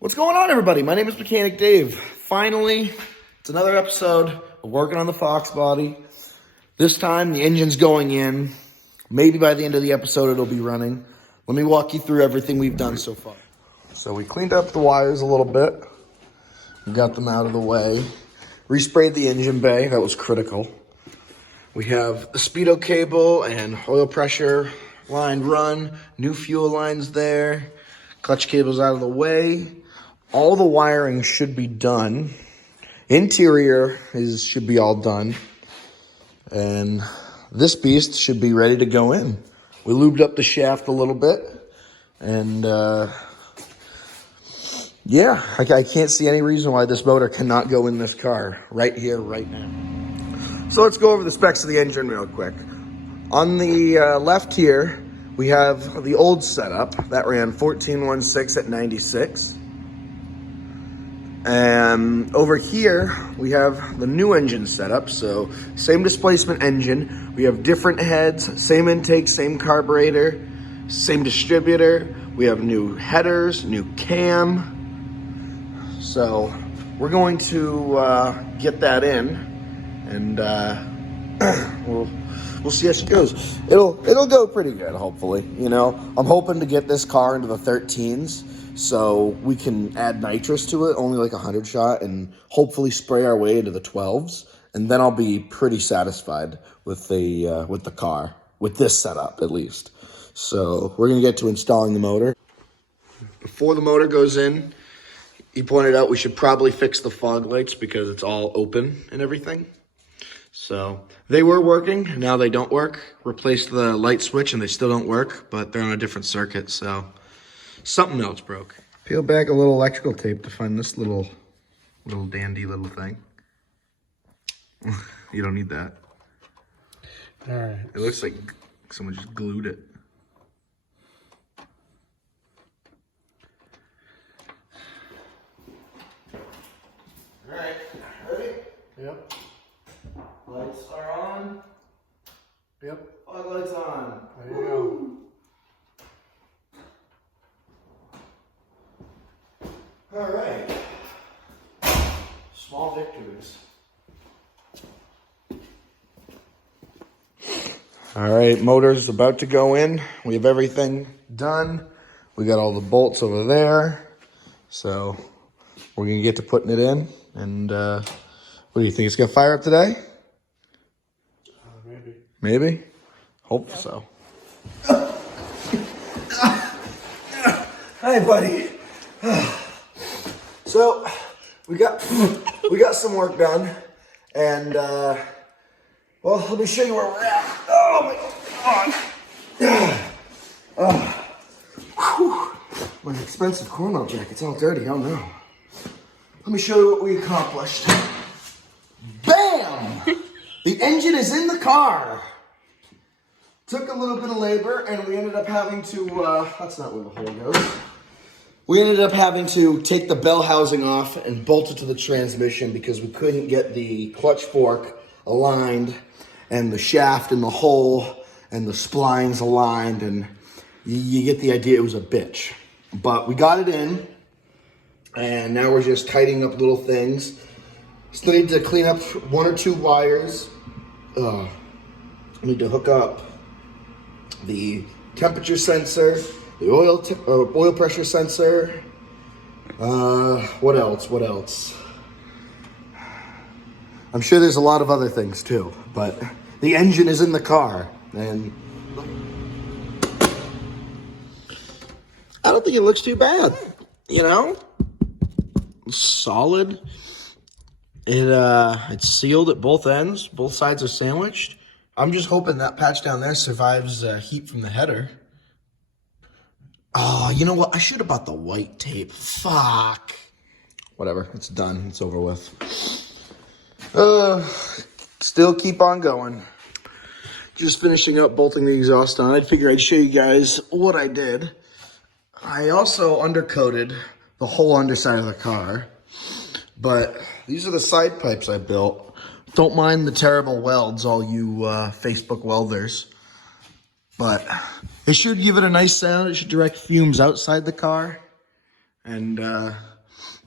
What's going on, everybody? My name is Mechanic Dave. Finally, it's another episode of working on the Fox body. This time, the engine's going in. Maybe by the end of the episode, it'll be running. Let me walk you through everything we've done so far. So we cleaned up the wires a little bit. We got them out of the way. Resprayed the engine bay. That was critical. We have the speedo cable and oil pressure line run. New fuel lines there. Clutch cable's out of the way. All the wiring should be done. Interior should be all done. And this beast should be ready to go in. We lubed up the shaft a little bit. And yeah, I can't see any reason why this motor cannot go in this car right here, right now. So let's go over the specs of the engine real quick. On the left here, we have the old setup. That ran 1416 at 96. And over here, we have the new engine setup. So same displacement engine. We have different heads, same intake, same carburetor, same distributor. We have new headers, new cam. So we're going to get that in, and we'll see how she goes. It'll go pretty good, hopefully. You know, I'm hoping to get this car into the 13s. So we can add nitrous to it, only like 100 shot, and hopefully spray our way into the 12s. And then I'll be pretty satisfied with the car, with this setup at least. So we're gonna get to installing the motor. Before the motor goes in, he pointed out we should probably fix the fog lights because it's all open and everything. So they were working, now they don't work. Replaced the light switch and they still don't work, but they're on a different circuit, so something else broke. Peel back a little electrical tape to find this little dandy little thing. You don't need that. All right. It looks like someone just glued it. All right, ready? Yep. Lights are on. Yep. Fog lights on. There you go. All right. Small victories. All right, motor's about to go in. We have everything done. We got all the bolts over there. So we're gonna get to putting it in. And what do you think? It's gonna fire up today? Maybe. Maybe? Hope so. Hi, buddy. So we got some work done, and well, let me show you where we're at. Oh my God! My expensive cornmeal jacket's all dirty. Oh no! Let me show you what we accomplished. Bam! The engine is in the car. Took a little bit of labor, and we ended up having to. That's not where the hole goes. We ended up having to take the bell housing off and bolt it to the transmission because we couldn't get the clutch fork aligned and the shaft in the hole and the splines aligned, and you get the idea. It was a bitch. But we got it in, and now we're just tightening up little things. Still need to clean up one or two wires. I need to hook up the temperature sensor, the oil pressure sensor. What else? I'm sure there's a lot of other things too, but the engine is in the car, and I don't think it looks too bad. You know, solid. It's sealed at both ends. Both sides are sandwiched. I'm just hoping that patch down there survives heat from the header. Oh, you know what? I should have bought the white tape. Fuck. Whatever. It's done. It's over with. Still keep on going. Just finishing up bolting the exhaust on. I figured I'd show you guys what I did. I also undercoated the whole underside of the car. But these are the side pipes I built. Don't mind the terrible welds, all you Facebook welders. But it should give it a nice sound. It should direct fumes outside the car. And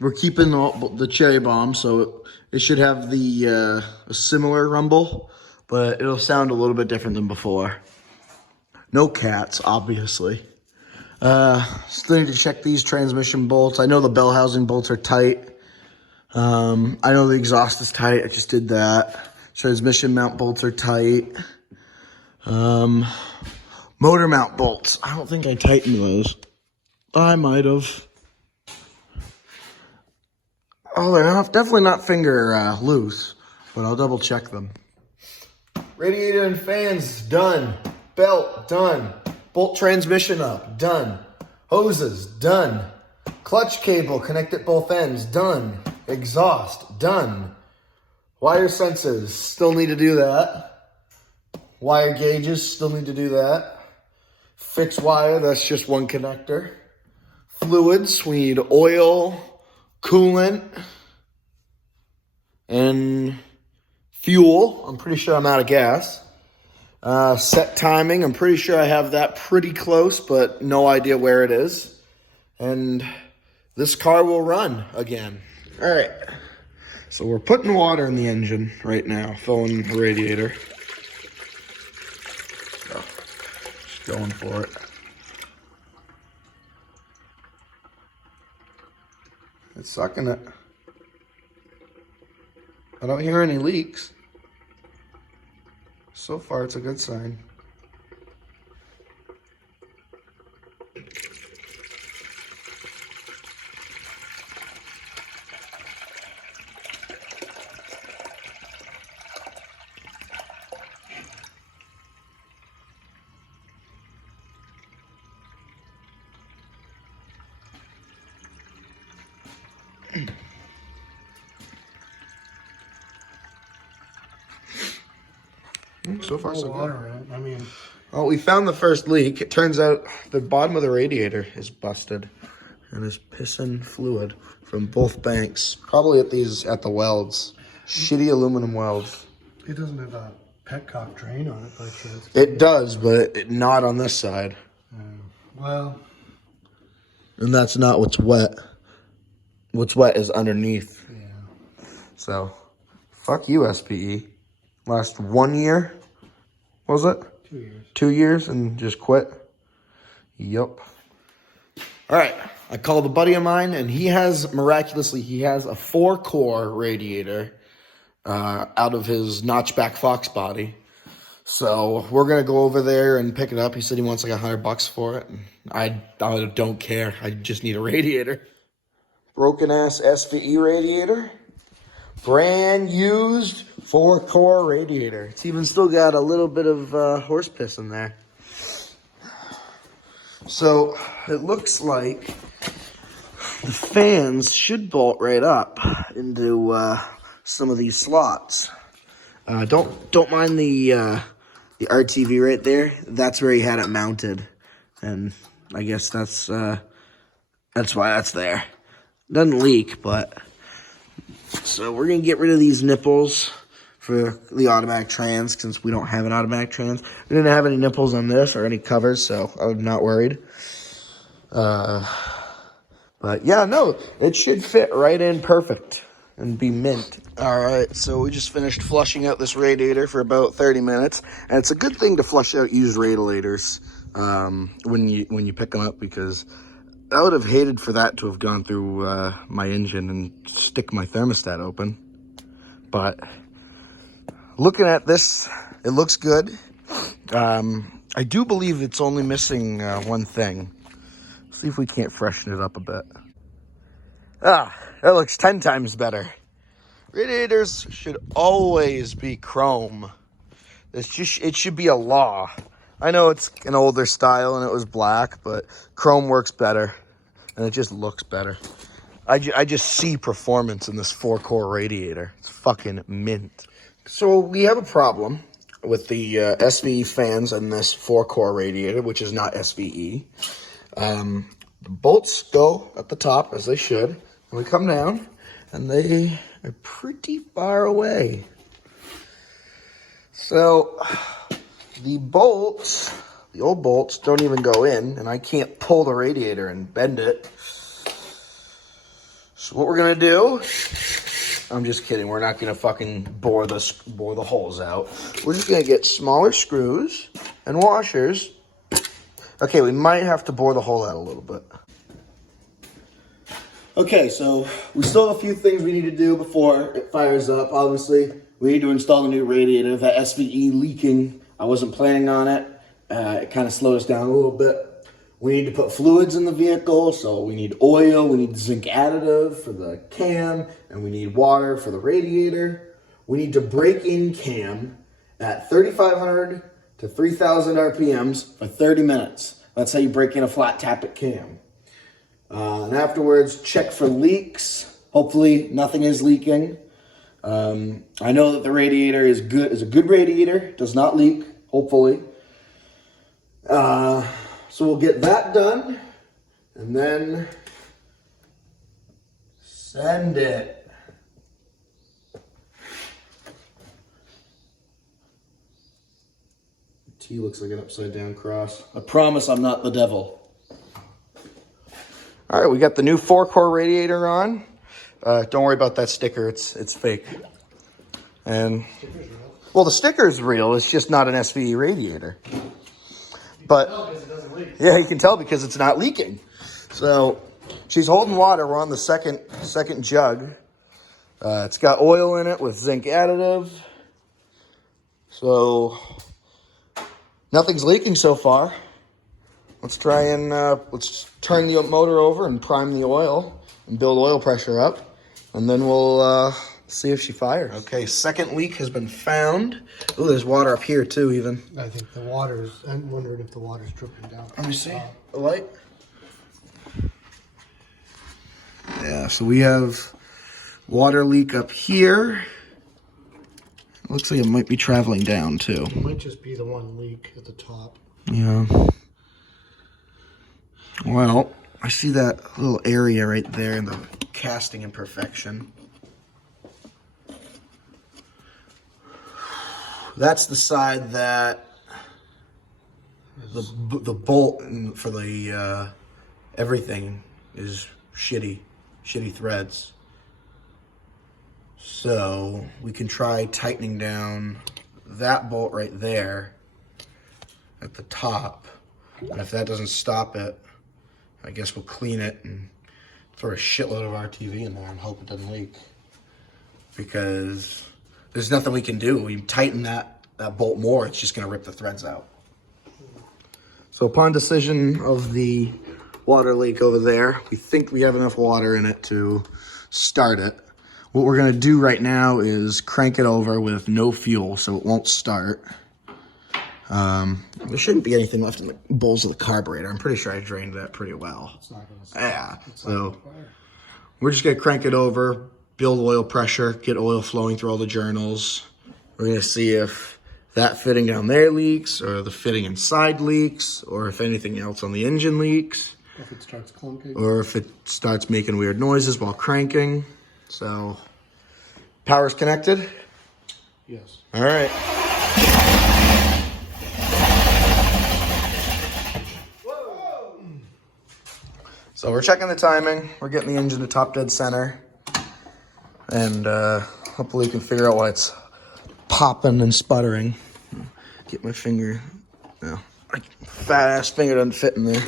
we're keeping the cherry bomb, so it should have the a similar rumble, but it'll sound a little bit different than before. No cats, obviously. Still need to check these transmission bolts. I know the bell housing bolts are tight. I know the exhaust is tight. I just did that. Transmission mount bolts are tight. Motor mount bolts. I don't think I tightened those. I might have. Oh, they're definitely not finger loose, but I'll double check them. Radiator and fans, done. Belt, done. Bolt transmission up, done. Hoses, done. Clutch cable, connect at both ends, done. Exhaust, done. Wire sensors, still need to do that. Wire gauges, still need to do that. Fixed wire, that's just one connector. Fluids, we need oil, coolant, and fuel. I'm pretty sure I'm out of gas. Set timing, I'm pretty sure I have that pretty close, but no idea where it is. And this car will run again. All right, so we're putting water in the engine right now, filling the radiator. So, just going for it. It's sucking it. I don't hear any leaks. So far, it's a good sign. So far, so good. I mean, Well, we found the first leak. It turns out the bottom of the radiator is busted and is pissing fluid from both banks. Probably at the welds. Shitty aluminum welds. it doesn't have a petcock drain on it by chance. It does, but not on this side. Well, And that's not what's wet. What's wet is underneath. yeah. So, fuck you, SPE. Last 1 year, was it? 2 years. 2 years and just quit? Yup. All right, I called a buddy of mine, and he has a 4-core radiator out of his notchback Fox body. So we're going to go over there and pick it up. He said he wants like $100 for it. And I don't care. I just need a radiator. Broken ass SVE radiator. Brand used 4-core radiator. It's even still got a little bit of horse piss in there. So it looks like the fans should bolt right up into some of these slots. Don't mind the RTV right there. That's where he had it mounted, and I guess that's why that's there. Doesn't leak, but so we're gonna get rid of these nipples for the automatic trans, since we don't have an automatic trans. We didn't have any nipples on this or any covers, so I'm not worried. But yeah, no, it should fit right in perfect and be mint. All right, so we just finished flushing out this radiator for about 30 minutes, and it's a good thing to flush out used radiators when you pick them up, because I would have hated for that to have gone through my engine and stick my thermostat open. But looking at this, it looks good. I do believe it's only missing one thing. See if we can't freshen it up a bit. That looks 10 times better. Radiators should always be chrome. It should be a law. I know it's an older style and it was black, but chrome works better and it just looks better. I just see performance in this 4-core radiator. It's fucking mint. So we have a problem with the SVE fans and this 4-core radiator, which is not SVE. The bolts go at the top, as they should, and we come down, and they are pretty far away. So the old bolts don't even go in, and I can't pull the radiator and bend it. So what we're gonna do, I'm just kidding, we're not gonna fucking bore the holes out. We're just gonna get smaller screws and washers. Okay, we might have to bore the hole out a little bit. Okay, so we still have a few things we need to do before it fires up. Obviously, we need to install the new radiator. That SVE leaking, I wasn't planning on it. It kind of slowed us down a little bit. We need to put fluids in the vehicle, so we need oil, we need zinc additive for the cam, and we need water for the radiator. We need to break in cam at 3,500 to 3,000 RPMs for 30 minutes. That's how you break in a flat tappet cam. And afterwards, check for leaks. Hopefully nothing is leaking. I know that the radiator is a good radiator, does not leak, hopefully. So we'll get that done, and then send it. T looks like an upside down cross. I promise I'm not the devil. All right, we got the new 4-core radiator on. Don't worry about that sticker, it's fake. And, well, the sticker's real, it's just not an SVE radiator. But, yeah, you can tell because it's not leaking. So, she's holding water. We're on the second jug. It's got oil in it with zinc additive. So, nothing's leaking so far. Let's try and, let's turn the motor over and prime the oil and build oil pressure up. And then we'll, see if she fires. Okay, second leak has been found. Oh, there's water up here too, even. I think the water's, I'm wondering if the water's dripping down. Let me see. The light? Yeah, so we have water leak up here. It looks like it might be traveling down too. It might just be the one leak at the top. Yeah. Well, I see that little area right there in the casting imperfection. That's the side that the bolt for the everything is shitty threads. So we can try tightening down that bolt right there at the top. And if that doesn't stop it, I guess we'll clean it and throw a shitload of RTV in there and hope it doesn't leak. Because there's nothing we can do. We tighten that bolt more, it's just gonna rip the threads out. So upon decision of the water leak over there, we think we have enough water in it to start it. What we're gonna do right now is crank it over with no fuel so it won't start. There shouldn't be anything left in the bowls of the carburetor. I'm pretty sure I drained that pretty well. It's not gonna start. Yeah, so we're just gonna crank it over, build oil pressure, get oil flowing through all the journals. We're gonna see if that fitting down there leaks, or the fitting inside leaks, or if anything else on the engine leaks. If it starts clunking. Or if it starts making weird noises while cranking. So, power's connected? Yes. All right. Whoa. So we're checking the timing. We're getting the engine to top dead center. And hopefully we can figure out why it's popping and sputtering. Get my finger. No, my fat ass finger doesn't fit in there.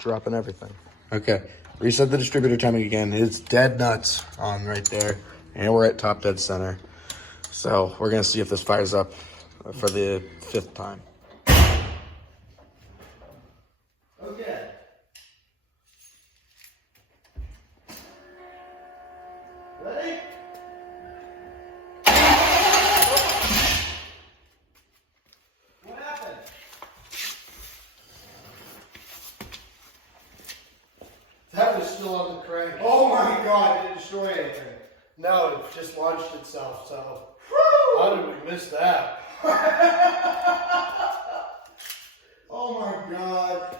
Dropping everything. Okay, reset the distributor timing again. It's dead nuts on right there. And we're at top dead center. So we're gonna see if this fires up for the 5th time. Okay. Ready? What happened? That was still on the crank. Oh my god, did it destroy anything? No, it just launched itself, so how did we miss that? Oh my god.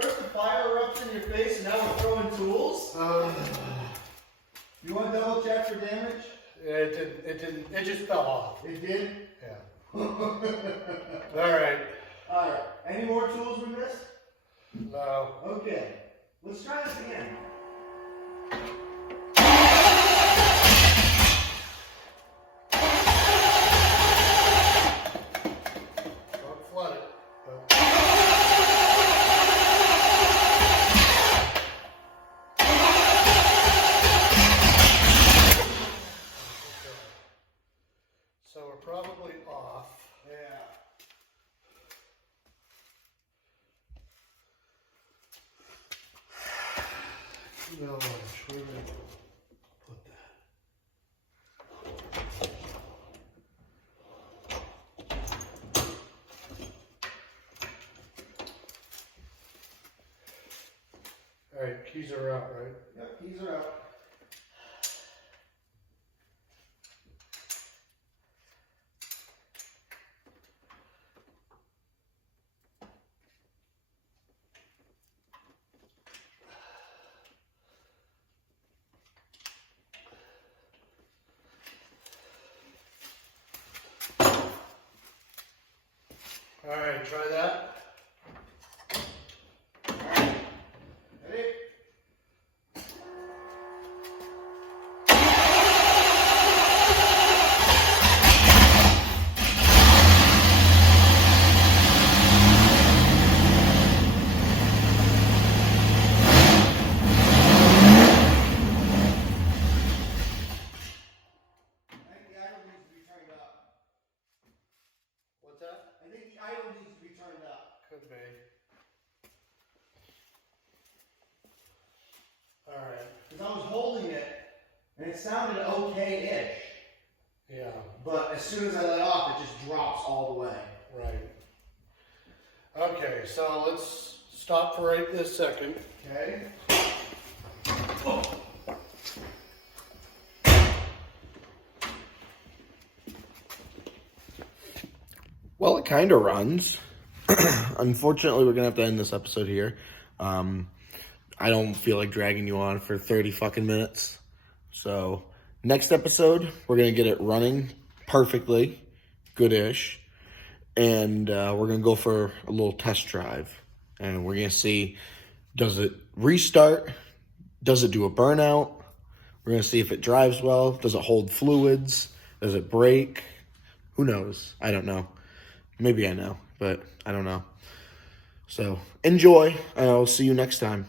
First the fire erupts in your face and now we're throwing tools? You want to double check for damage? Yeah, it didn't, it just fell off. It did? Yeah. Alright. Alright, any more tools we missed? No. Okay, let's try this again. No, where did I put that? All right, keys are out, right? Yep, keys are out. All right, try that. Ready? I think the idle needs to be turned up. What's that? I think the idle needs to be turned up. Could be. All right. Because I was holding it, and it sounded okay-ish. Yeah, But as soon as I let off, it just drops all the way. right. Okay, so let's stop for right this second. Okay? Well, it kind of runs. Unfortunately, we're going to have to end this episode here. I don't feel like dragging you on for 30 fucking minutes. So, next episode, we're going to get it running perfectly, good-ish. And we're going to go for a little test drive. And we're going to see, does it restart? Does it do a burnout? We're going to see if it drives well. Does it hold fluids? Does it brake? Who knows? I don't know. Maybe I know, but I don't know. So, enjoy, and I'll see you next time.